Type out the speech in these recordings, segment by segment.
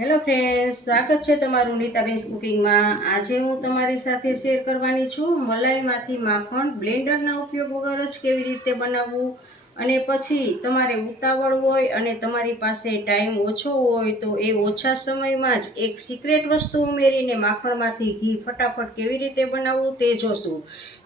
Hello friends સ્વાગત છે તમારું નીતાબેન્સ કુકિંગમાં. આજે હું તમારી સાથે શેર કરવાની છું. મલાઈમાંથી માખણ, બ્લેન્ડરના ઉપયોગ વગર જ કેવી રીતે બનાવવું? અને પછી તમારે ઉતાવળ હોય અને તમારી પાસે ટાઈમ ઓછો હોય તો એ ઓછા સમયમાં જ એક સિક્રેટ વસ્તુ ઉમેરીને માખણમાંથી ઘી ફટાફટ કેવી રીતે બનાવવું તે જોશું.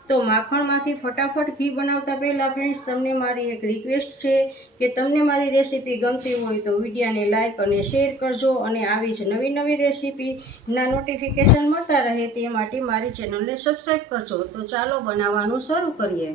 તો માખણમાંથી ફટાફટ ઘી બનાવતા પહેલાં ફ્રેન્ડ્સ તમને મારી એક રિક્વેસ્ટ છે કે તમને મારી રેસીપી ગમતી હોય તો વિડીયાને લાઇક અને શેર કરજો અને આવી જ નવી નવી રેસીપીના નોટિફિકેશન મળતા રહે તે માટે મારી ચેનલને સબસ્ક્રાઈબ કરજો. તો ચાલો બનાવવાનું શરૂ કરીએ.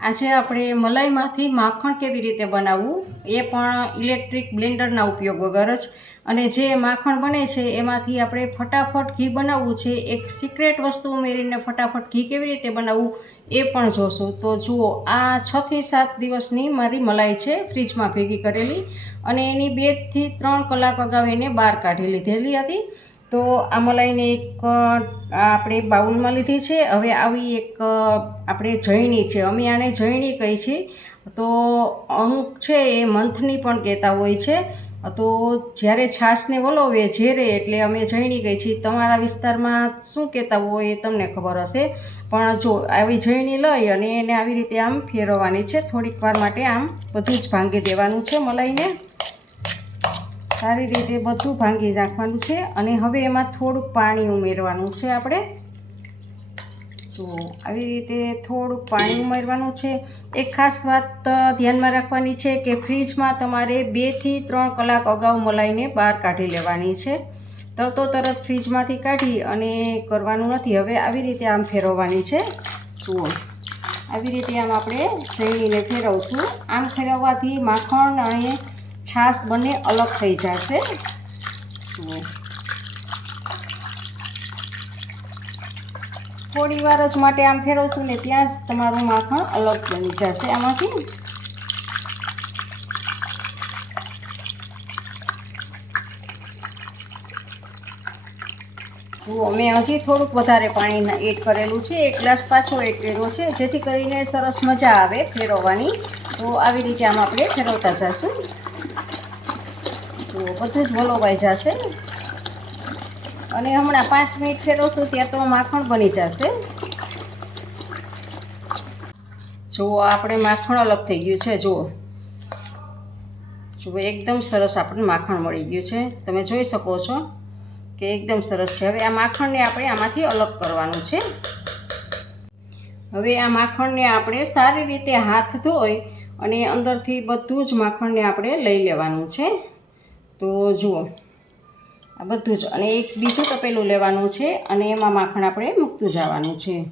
આજે આપણે મલાઈમાંથી માખણ કેવી રીતે બનાવવું એ પણ ઇલેક્ટ્રિક બ્લેન્ડરના ઉપયોગ વગર જ. અને જે માખણ બને છે એમાંથી આપણે ફટાફટ ઘી બનાવવું છે. એક સિક્રેટ વસ્તુ ઉમેરીને ફટાફટ ઘી કેવી રીતે બનાવવું એ પણ જોશું. તો જુઓ, આ છથી સાત દિવસની મારી મલાઈ છે ફ્રીજમાં ભેગી કરેલી અને એની બેથી ત્રણ કલાક અગાઉ એને બહાર કાઢી લીધેલી હતી. તો આ મલાઈને એક આપણે બાઉલમાં લીધી છે. હવે આવી એક આપણે જૈણી છે. અમે આને જૈણી કહી છીએ. તો અમુક છે એ મંથની પણ કહેતા હોય છે. તો જ્યારે છાશને વલોવે, ઝેરે એટલે અમે જૈણી કહી છીએ. તમારા વિસ્તારમાં શું કહેતા હોય એ તમને ખબર હશે. પણ જો આવી જયણી લઈ અને એને આવી રીતે આમ ફેરવવાની છે. થોડીક વાર માટે આમ બધું જ ભાંગી દેવાનું છે મલાઈને. સારી રીતે બધું ભાંગી નાખવાનું છે અને હવે એમાં થોડુંક પાણી ઉમેરવાનું છે આપણે. જો, આવી રીતે થોડુંક પાણી ઉમેરવાનું છે. એક ખાસ વાત ધ્યાનમાં રાખવાની છે કે ફ્રીજમાં તમારે બેથી ત્રણ કલાક અગાઉ મલાઈને બહાર કાઢી લેવાની છે. તરતો તરત ફ્રીજમાંથી કાઢી અને કરવાનું નથી. હવે આવી રીતે આમ ફેરવવાની છે. જુઓ, આવી રીતે આમ આપણે શેરડીને ફેરવશું. આમ ફેરવવાથી માખણ અને છાશ બંને અલગ થઈ જશે. થોડી વાર જ માટે આમ ફેરવશું ને ત્યાં જ તમારું માખણ અલગ બની જશે આમાંથી. જુઓ મેં હજી થોડુંક વધારે પાણી એડ કરેલું છે. એક ગ્લાસ પાછો એડ કર્યો છે, જેથી કરીને સરસ મજા આવે ફેરવવાની. તો આવી રીતે આમ આપણે ફેરવતા જઈશું જુઓ બધું જ વલોવાઈ જશે. અને હમણાં પાંચ મિનિટ ફેરવશું ત્યાં તો માખણ બની જશે. જુઓ, આપણે માખણ અલગ થઈ ગયું છે, જુઓ. જુઓ, એકદમ સરસ આપણને માખણ મળી ગયું છે. તમે જોઈ શકો છો કે એકદમ સરસ છે. હવે આ માખણને આપણે આમાંથી અલગ કરવાનું છે. હવે આ માખણને આપણે સારી રીતે હાથ ધોઈ અને અંદરથી બધું જ માખણને આપણે લઈ લેવાનું છે. તો જુઓ. આ બધું જ. અને એક બીજું તપેલું લેવાનું છે અને એમાં માખણ આપણે મૂકતું જવાનું છે.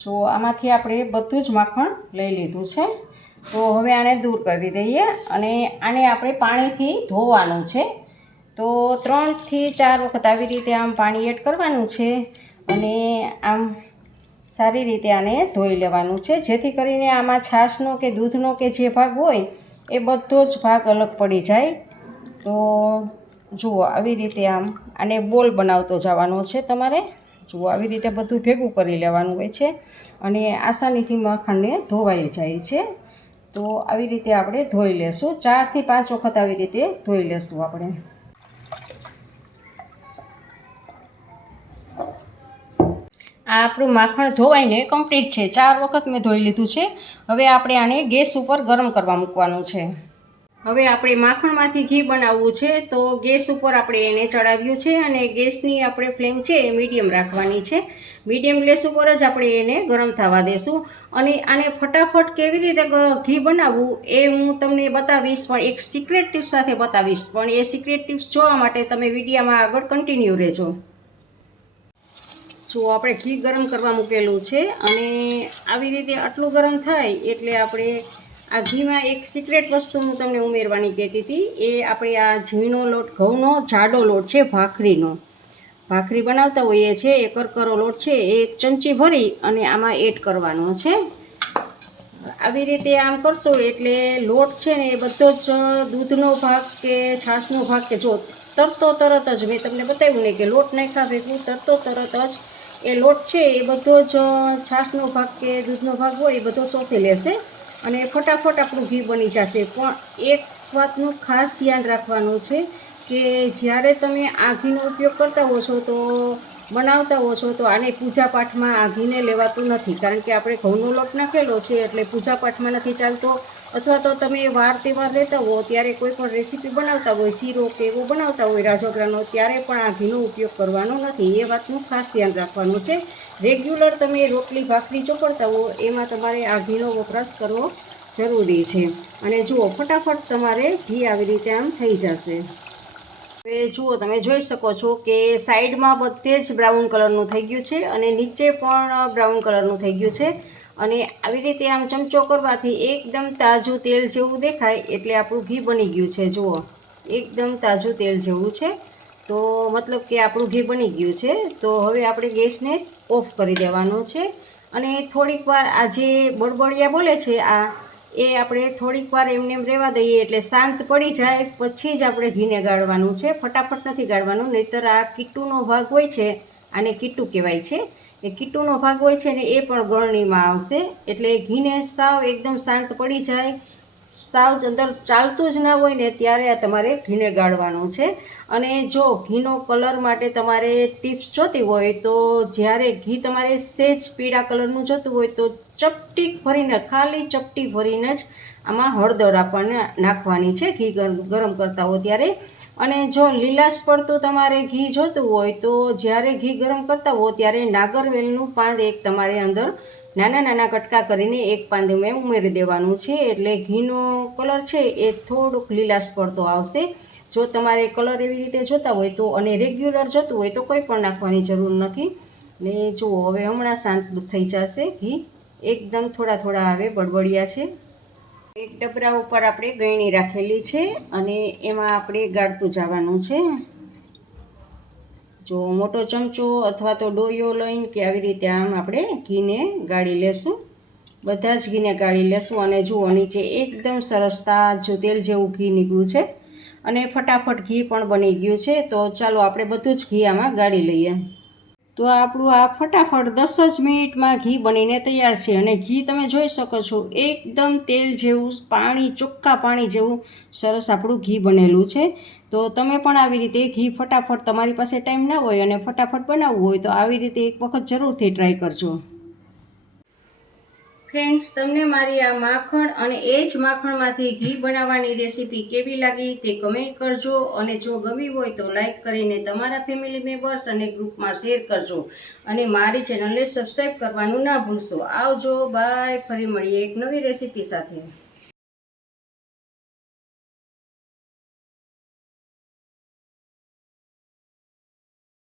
જો, આમાંથી આપણે બધું જ માખણ લઈ લીધું છે. તો હવે આને દૂર કરી દઈએ અને આને આપણે પાણીથી ધોવાનું છે. તો ત્રણથી ચાર વખત આવી રીતે આમ પાણી એડ કરવાનું છે અને આમ સારી રીતે આને ધોઈ લેવાનું છે. જેથી કરીને આમાં છાશનો કે દૂધનો કે જે ભાગ હોય એ બધો જ ભાગ અલગ પડી જાય. તો જુઓ આવી રીતે આમ આને બોલ બનાવતો જવાનો છે તમારે. જુઓ આવી રીતે બધું ભેગું કરી લેવાનું હોય છે અને આસાનીથી માખણને ધોવાઈ જાય છે. તો આવી રીતે આપણે ધોઈ લેશું. ચારથી પાંચ વખત આવી રીતે ધોઈ લેશું આપણે. આ આપણું માખણ ધોવાઈને કમ્પ્લીટ છે. ચાર વખત મેં ધોઈ લીધું છે. હવે આપણે આને ગેસ ઉપર ગરમ કરવા મૂકવાનું છે. હવે આપણે માખણમાંથી ઘી બનાવવું છે, તો ગેસ ઉપર આપણે એને ચડાવ્યું છે અને ગેસની આપણે ફ્લેમ છે એ મીડિયમ રાખવાની છે. મીડિયમ ગેસ ઉપર જ આપણે એને ગરમ થવા દેશું. અને આને ફટાફટ કેવી રીતે ઘી બનાવવું એ હું તમને બતાવીશ, પણ એક સિક્રેટ ટિપ્સ સાથે બતાવીશ. પણ એ સિક્રેટ ટિપ્સ જોવા માટે તમે વિડીયામાં આગળ કન્ટિન્યુ રહેજો. જો આપણે ઘી ગરમ કરવા મૂકેલું છે અને આવી રીતે આટલું ગરમ થાય એટલે આપણે આ ઘીમાં એક સિક્રેટ વસ્તુ હું તમને ઉમેરવાની કહેતી હતી. એ આપણે આ ઝીણો લોટ, ઘઉંનો જાડો લોટ છે, ભાખરીનો. ભાખરી બનાવતા હોઈએ છીએ, એ કરકરો લોટ છે, એ એક ચમચી ભરી અને આમાં એડ કરવાનો છે. આવી રીતે આમ કરશો એટલે લોટ છે ને એ બધો જ દૂધનો ભાગ કે છાશનો ભાગ કે જો તરતો તરત જ મેં તમને બતાવ્યું ને કે લોટ નાખ્યા ભેગું તરતો તરત જ એ લોટ છે, એ બધો જ છાશનો ભાગ કે દૂધનો ભાગ હોય એ બધો શોષી લેશે અને ફટાફટ આપણું ઘી બની જશે. પણ એક વાતનું ખાસ ધ્યાન રાખવાનું છે કે જ્યારે તમે આ ઘીનો ઉપયોગ કરતા હો છો તો, બનાવતા હો છો તો આને પૂજા પાઠમાં આ ઘીને લેવાતું નથી. કારણ કે આપણે ઘઉંનો લોટ નાખેલો છે એટલે પૂજા પાઠમાં નથી ચાલતો. અથવા તો તમે વાર તહેવાર રહેતા હો, ત્યારે કોઈ પણ રેસીપી બનાવતા હોય, શીરો કે એવો બનાવતા હોય, રાજગરાનો, ત્યારે પણ આ ઘીનો ઉપયોગ કરવાનો નથી. એ વાતનું ખાસ ધ્યાન રાખવાનું છે. રેગ્યુલર તમે રોટલી, ભાખરી ચોપડતા હો, એમાં તમારે આ ઘીનો વપરાશ કરવો જરૂરી છે. અને જુઓ, ફટાફટ તમારે ઘી આવી રીતે આમ થઈ જશે. હવે જુઓ, તમે જોઈ શકો છો કે સાઈડમાં બધે જ બ્રાઉન કલરનું થઈ ગયું છે અને નીચે પણ બ્રાઉન કલરનું થઈ ગયું છે. અને આવી રીતે આમ ચમચો કરવાથી એકદમ તાજું તેલ જેવું દેખાય એટલે આપણું ઘી બની ગયું છે. જુઓ, એકદમ તાજું તેલ જેવું છે. તો મતલબ કે આપણું ઘી બની ગયું છે. તો હવે આપણે ગેસને ઓફ કરી દેવાનો છે. અને થોડીક વાર આ જે બળબડિયા બોલે છે, આ એ આપણે થોડીક વાર એમને એમ રહેવા દઈએ એટલે શાંત પડી જાય. પછી જ આપણે ઘીને ગાળવાનું છે. ફટાફટ નથી ગાળવાનું, નહીંતર આ કીટુનો ભાગ હોય છે, આને કીટું કહેવાય છે. એ કીટુનો ભાગ હોય છે ને એ પણ ગળણીમાં આવશે. એટલે ઘીને સાવ એકદમ શાંત પડી જાય. સાવ અંદર ચાલતું જ ના હોય ને ત્યારે આ તમારે ઘીને ગાળવાનું છે. અને જો ઘીનો કલર માટે તમારે ટિપ્સ જોતી હોય તો જ્યારે ઘી તમારે સેજ પીળા કલરનું જોતું હોય તો ચપટી ભરીને, ખાલી ચપટી ભરીને જ આમાં હળદર આપણને નાખવાની છે. ઘી ગરમ કરતા હો ત્યારે અને જો લીલાશ પડતું તમારે ઘી જોતું હોય તો જ્યારે ઘી ગરમ કરતા હો ત્યારે નાગરવેલનું પાંદ એક તમારે અંદર નાના નાના કટકા કરીને એક પાંદ મેં ઉમેરી દેવાનું છે. એટલે ઘીનો કલર છે એ થોડુંક લીલાશ પડતો આવશે. જો તમારે કલર એવી રીતે જોતા હોય તો અને રેગ્યુલર જતું હોય તો કોઈ પણ નાખવાની જરૂર નથી. ને જુઓ, હવે હમણાં શાંત થઈ જશે ઘી. એકદમ થોડા થોડા હવે બળબડિયા છે. એક ડબરા ઉપર આપણે ગળણી રાખેલી છે અને એમાં આપણે ગાળતું જવાનું છે. જો મોટો ચમચો અથવા તો ડોયો લઈને કે આવી રીતે આમ આપણે ઘીને ગાળી લેશું. બધા જ ઘીને ગાળી લેશું અને જુઓ, નીચે એકદમ સરસતા જો તેલ જેવું ઘી નીકળ્યું છે અને ફટાફટ ઘી પણ બની ગયું છે. તો ચાલો આપણે બધું જ ઘી આમાં ગાળી લઈએ. તો આપણું આ ફટાફટ દસ જ મિનિટમાં ઘી બનીને તૈયાર છે અને ઘી તમે જોઈ શકો છો, એકદમ તેલ જેવું, પાણી, ચોખ્ખા પાણી જેવું સરસ આપણું ઘી બનેલું છે. તો તમે પણ આવી રીતે ઘી ફટાફટ તમારી પાસે ટાઈમ ના હોય અને ફટાફટ બનાવવું હોય તો આવી રીતે એક વખત જરૂરથી ટ્રાય કરજો. ફ્રેન્ડ્સ તમને મારી આ માખણ અને એ જ માખણમાંથી ઘી બનાવવાની રેસીપી કેવી લાગી તે કમેન્ટ કરજો અને જો ગમી હોય તો લાઈક કરીને તમારા ફેમિલી મેમ્બર્સ અને ગ્રુપમાં શેર કરજો. અને મારી ચેનલને સબસ્ક્રાઈબ કરવાનું ના ભૂલશો. આવજો બાય ફરી મળીએ એક નવી રેસીપી સાથે.